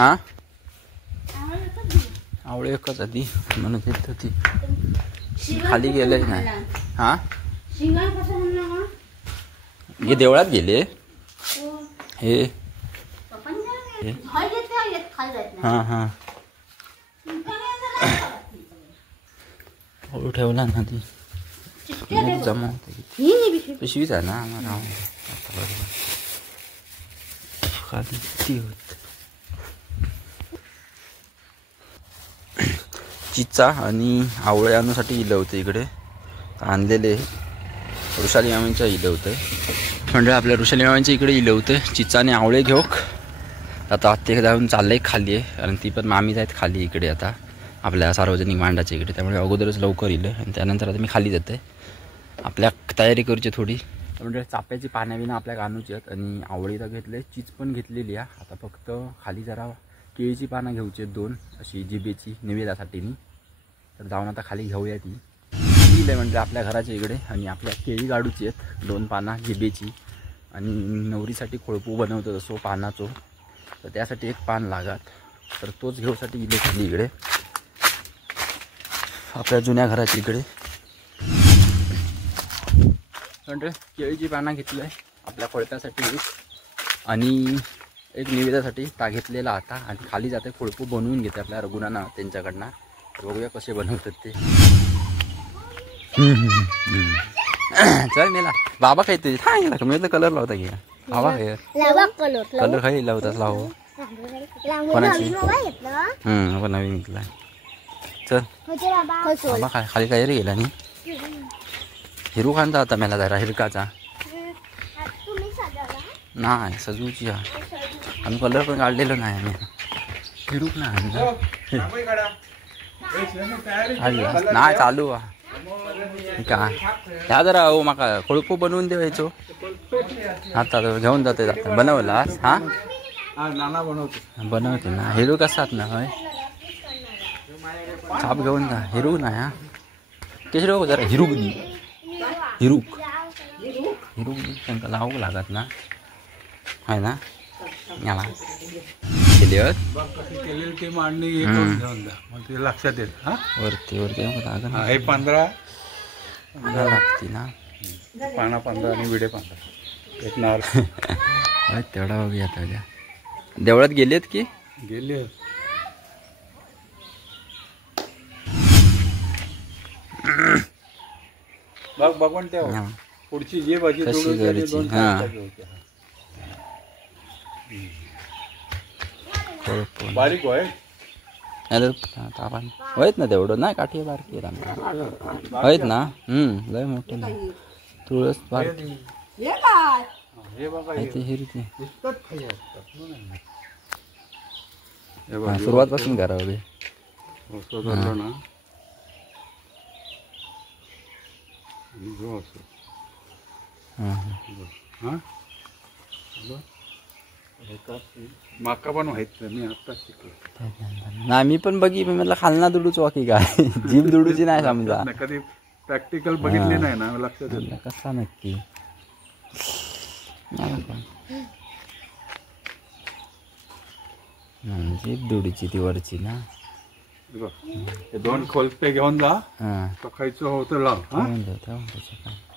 हा आवळे एकच आधी म्हणून येत होती खाली गेलेच नाही. हा हे देवळात गेले हे. हा हा आवळू ठेवला ना ती जमा होते पिशवीच आहे ना आम्हाला बरोबर खाली ती होत. चिचा आणि आवळे आणण्यासाठी इलं होतं इकडे आणलेले ऋषाली मामींच्या इलं होतं म्हणजे आपल्या ऋषाली मामींच्या इकडे इलं होतं चिचा आणि आवळे घेऊक. आता ते जाऊन चाललंय खाली आहे आणि ती पण मामीच आहेत खाली इकडे आता आपल्या सार्वजनिक मांडाच्या इकडे त्यामुळे अगोदरच लवकर इलं आणि त्यानंतर आता मी खाली जाते आपल्या तयारी करूची थोडी. म्हणजे चाप्याची पाण्याविना आपल्या गाणूची आहेत आणि आवळी तर घेतले चीज पण घेतलेली आहे. आता फक्त खाली जरा केळीची पानं घेऊची आहेत 2 अशी जिबेची निवेदासाठी मी तर जाऊन आता खाली घेऊया ती आहे म्हणजे आपल्या घराच्या इकडे आणि आपल्या केळी गाडूची आहेत 2 पानं जिबेची आणि नवरीसाठी खोळपू बनवतो तसो पानाचो तर त्यासाठी 1 पान लागत तर तोच घेऊसाठी इले खाली इकडे आपल्या जुन्या घराच्या इकडे. म्हणजे केळीची पानं घेतली आहे आपल्या खोळप्यासाठी आणि एक निवेदासाठी ता घेतलेला आता आणि खाली जाते खोळपू बनवून घेते आपल्या रघुनाना त्यांच्याकडनं. बघूया कसे बनवतात ते. चल मेला बाबा काय तुझे हा मी तर कलर लावता घ्या बाबा काय कलर खाई लावताच लावू कोणाची आपण नवीन घेतला. चल बाबा काय खाली काय रे गेला नाही हिरू खांदा होता मला जरा हिरकाचा नाही सजूची आम्ही कलर पण काढलेलो नाही आम्ही हिरूक नाही नाही चालू का ह्या जरा हो माका खोळपू बनवून देवायचो आता घेऊन जाते जाता बनवलास. हा बनवते ना हिरूक असतात ना होय छाप घेऊन जा हिरूक नाही हा कशी रो जरा हिरूक हिरूक हिरूक त्यांना लावू लागत ना आहे ना याला केलेली ते मांडणी घेऊन जा मग ते लक्षात येत. हा वरती वरती हे 15 लागते ना पाना 15 आणि विडे 15 एक नार तेवढा बघूया आता देवळात गेलेत की गेले. बघ बघून तेव्हा पुढची जी भाजी कशी करायची. हा बारीक होय आहेत ना तेवढं नाही काठी बारकी आहेत ना लय मोठे नाही तुळस बारकी हिरकी सुरुवातपासून करा वगैरे ना माका पण व्हायचं मी आता शिकलो ना मी पण बघी मी म्हटलं खालना दुडूच वाकी काय जीभ दुडूची नाही समजा कधी प्रॅक्टिकल बघितले नाही ना लक्षात येत कसा नक्की जीभ दुडीची ती वरची ना 2 खोलपे घेऊन जा खायचं होतं लाव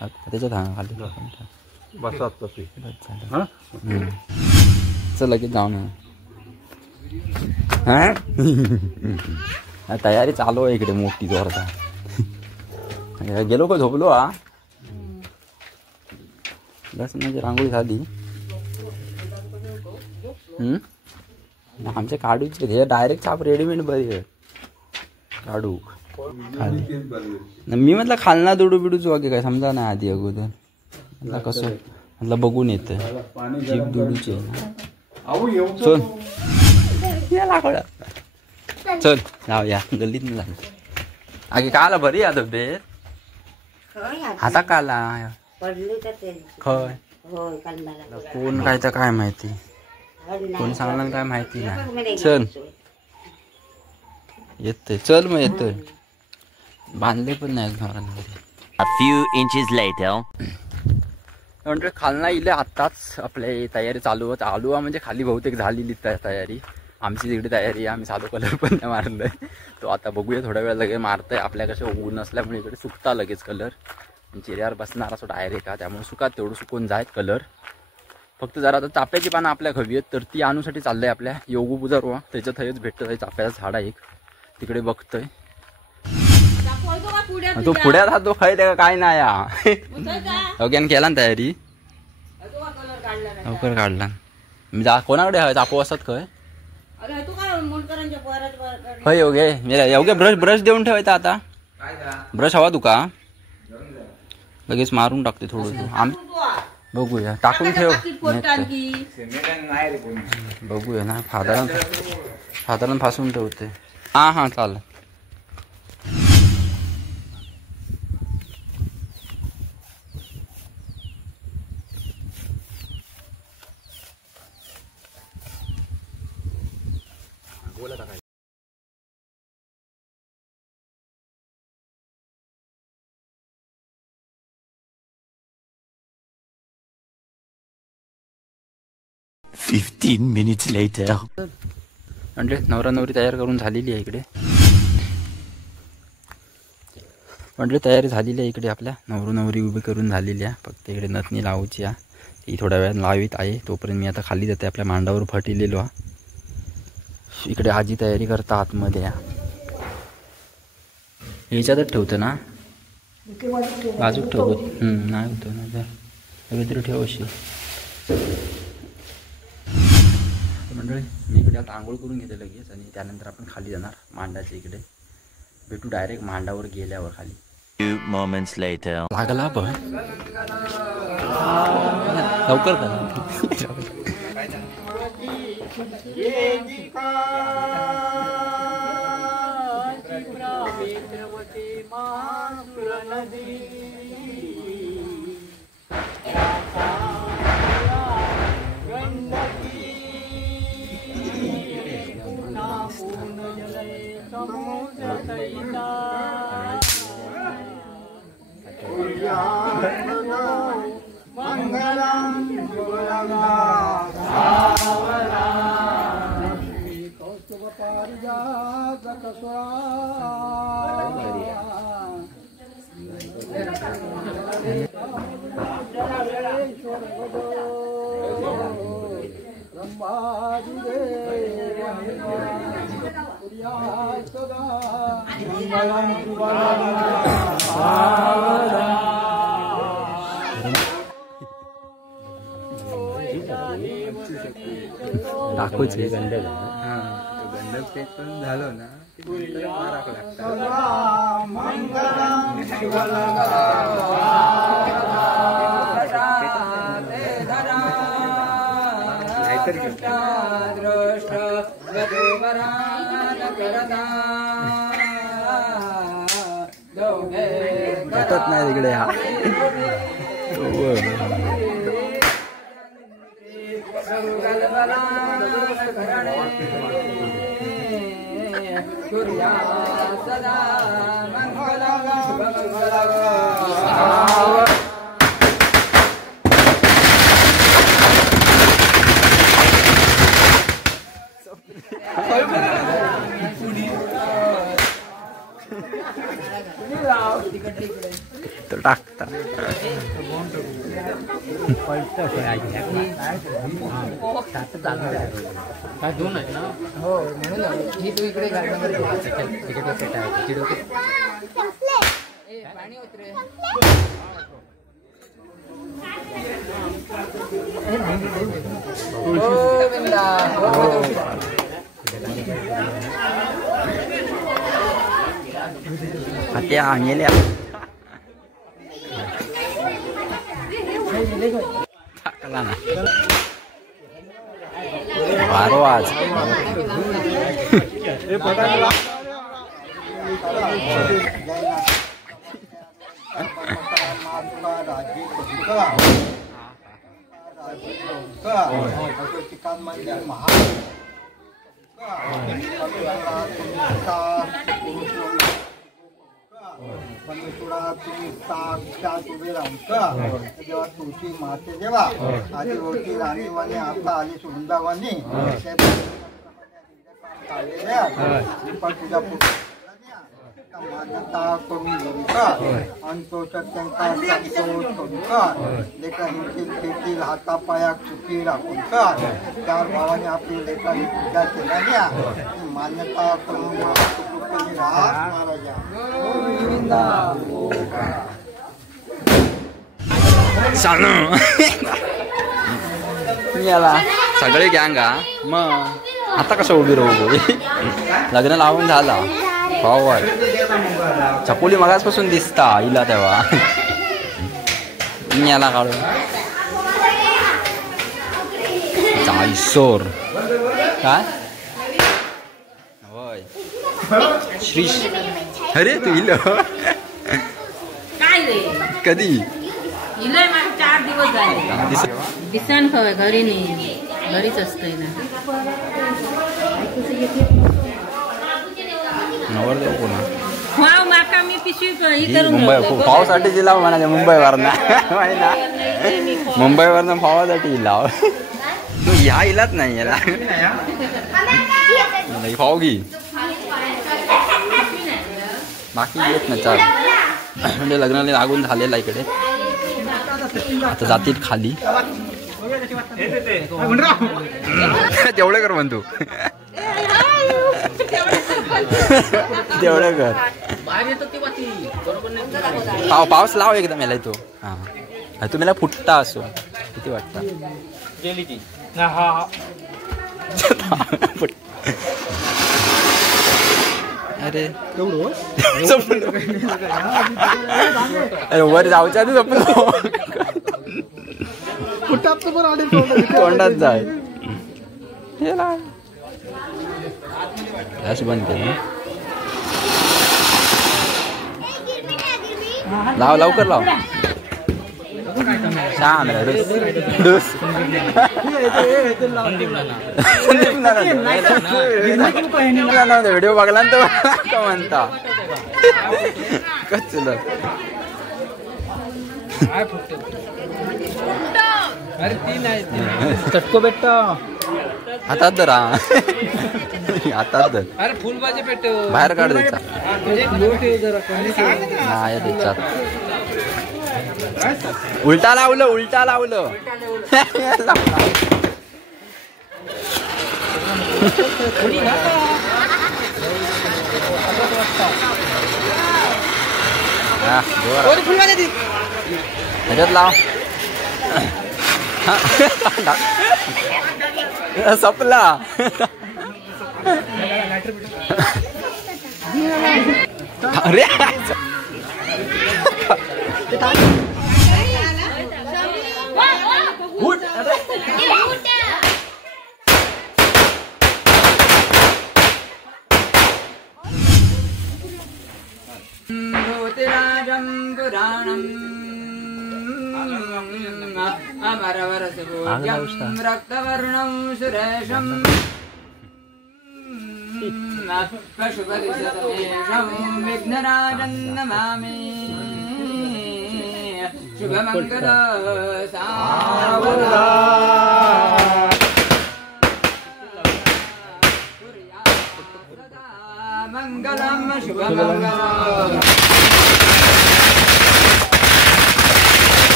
त्याच्यात हा खाली बसात चल लगेच जाऊन तयारी चालू आहे इकडे मोठी जोरदार गेलो का झोपलो हा बस म्हणजे रांगोळी झाली. आमच्या काढूचे हे डायरेक्ट छाप रेडीमेड बरी आहे काढू मी म्हटलं खालना दुडू बिडूच वागे काय समजा ना आधी अगोदर म्हटलं कसं म्हटलं बघून येतं जीभ दुडूची चल चल जाऊया गल्लीत नाही झालं आगे काला बरी या तब्येत आता काला खय कोण काय तर काय माहिती कोण सांगणार काय माहिती नाही. चल येतोय चल मग येतोय बांधले पण नाही घरांमध्ये. A few inches later. म्हणजे खालना इले आत्ताच आपल्या तयारी चालू होत आलू म्हणजे खाली बहुतेक झालेली तयारी आमची तिकडे तयारी आहे. आम्ही साधो कलर पण नाही मारलं आहे. तो आता बघूया थोड्या वेळ लगेच मारतंय. आपल्या कसं ऊन असल्यामुळे इकडे सुकता लगेच कलर. चेहऱ्यावर बसणार असं डायरेक्ट का, त्यामुळे सुकात तेवढं सुकून जायत कलर. फक्त जरा आता चाफ्याची पानं आपल्या हवी आहेत तर ती आणूसाठी चाललंय आपल्या योगू पूजा रोवा. त्याच्यात हेच भेटतं आहे चाफ्याचं झाड आहे एक तिकडे बघतोय. तो पुढ्यात हा तो खाय त्या काय नाही अगेन केला ना तयारी लवकर काढला. मी कोणाकडे हवे चापो असतात खय होय योगे मेरा योगे ब्रश देऊन ठेवायचा. आता ब्रश हवा तुका लगेच मारून टाकते थोडं. आम बघूया टाकून ठेव बघूया ना साधारण फासून ठेवते. हां चाल. बोला टाकाय 15 minutes later. म्हणजे नवरा नवरी तयार करून झालेली आहे इकडे. म्हणजे तयारी झालेली आहे इकडे. आपल्या नवरू नवरी उभी करून झालेली आहे. फक्त इकडे नथनी लावूची आहे ती थोड्या वेळात लावीत आहे. तोपर्यंत मी आता खाली जाते आपल्या मांडावर फटिलेलो हा. इकडे आजी तयारी करता आतमध्ये ह्याच्यातच ठेवतं ना बाजूक ठेवत नाही होतं ना तर काहीतरी ठेव अशी. मंडळी मी इकडे आता आंघोळ करून घेते लगेच आणि त्यानंतर आपण खाली जाणार मांडाच्या इकडे. भेटू डायरेक्ट मांडावर गेल्यावर खाली. Few moments later. लागला पण लवकर करा. दाखवच गंडक गंडक पेट पण झालो ना भेटत नाही तिकडे हा. तर टाकता दोन आहेत ना हो म्हणून ही तू इकडे पाणी उतरे हात्या अंगेल्या टाकला ना बारो आज तुम्ही साक्षात उभे राहून जेव्हा तुळशी माते जेव्हा आधी होती राणीवाणी आता आली वृंदावानी आलेल्या पण तुझ्या मान्यता करून घेऊन का आणि तो त्यांचा संतोष करून का लेखा हिंतील हातापायाक चुकी राखून का त्या भावाने आपली लेखाची पूजा केल्या मान्यता करून महाराजा सांग याला सगळे गँग मग आता कसं उभी राहू लग्न लावून झाला भाऊ चपोली मगाचपासून दिसता हिला तेव्हा याला काढून जायसोर काय होय श्री अरे तू इल कधी इलय मला 4 दिवस झाले बिसान खवय घरी नाही घरीच असतोय ना नवर देऊ कोणा वाव माका मी पिशवी ही करून मुंबई पावासाठी जिल्हा म्हणाले मुंबईवरनं मुंबईवरनं पावासाठी लाव तू ह्या इलाच नाही याला पाव घी बाकी येत ना चाल म्हणजे लग्नाला लागून झालेला इकडे आता जातील खाली तेवढं कर म्हणतो तेवढं कर पाऊस लाव एकदम याला तो हा तुम्ही फुटता असो किती वाटतं अरे अरे वर जाऊच्या आधी जपलो तोंडात जाय अशी बंद केली लाव लवकर लाव छान व्हिडिओ बघला तर का म्हणता कच चटको बेटा हातात धरा हातात धर अरे फुलबाजी पेट बाहेर काढ त्याचा उलटा लावलं उलटा लावलं ह्याच्यात लाव सपला अरे ज्योतिराजं पुराणम् अमरवरसभोज्यं रक्तवर्णं सुरेशम् पशुपतिशतमेषं विघ्नराजं नमामि शुभमङ्गल सावधा मङ्गलं शुभमङ्गलम्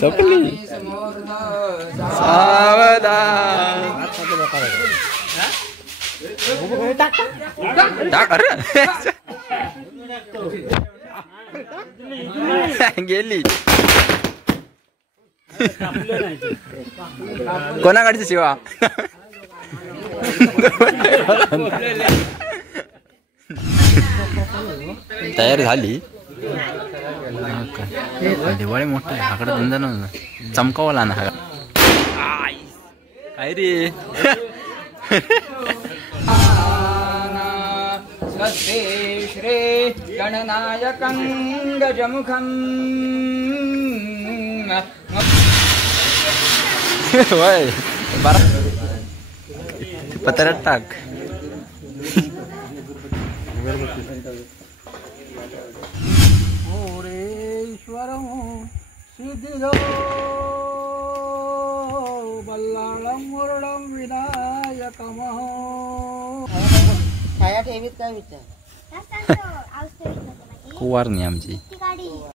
चपली सावधान टाक अरे गेली कोणाकडची शिवा तयार झाली दिवाळी मोठा हाकडं धंदा ना चमकावला ना हा काय रे स्वस्ति श्री गणनायकं गजमुखं होय बरा पत्रात टाक ईश्वर सिद्धिदो बल्लाळं मुरळं विनायकमः. छाया ठेवीत काय विचार कुवारणी आमची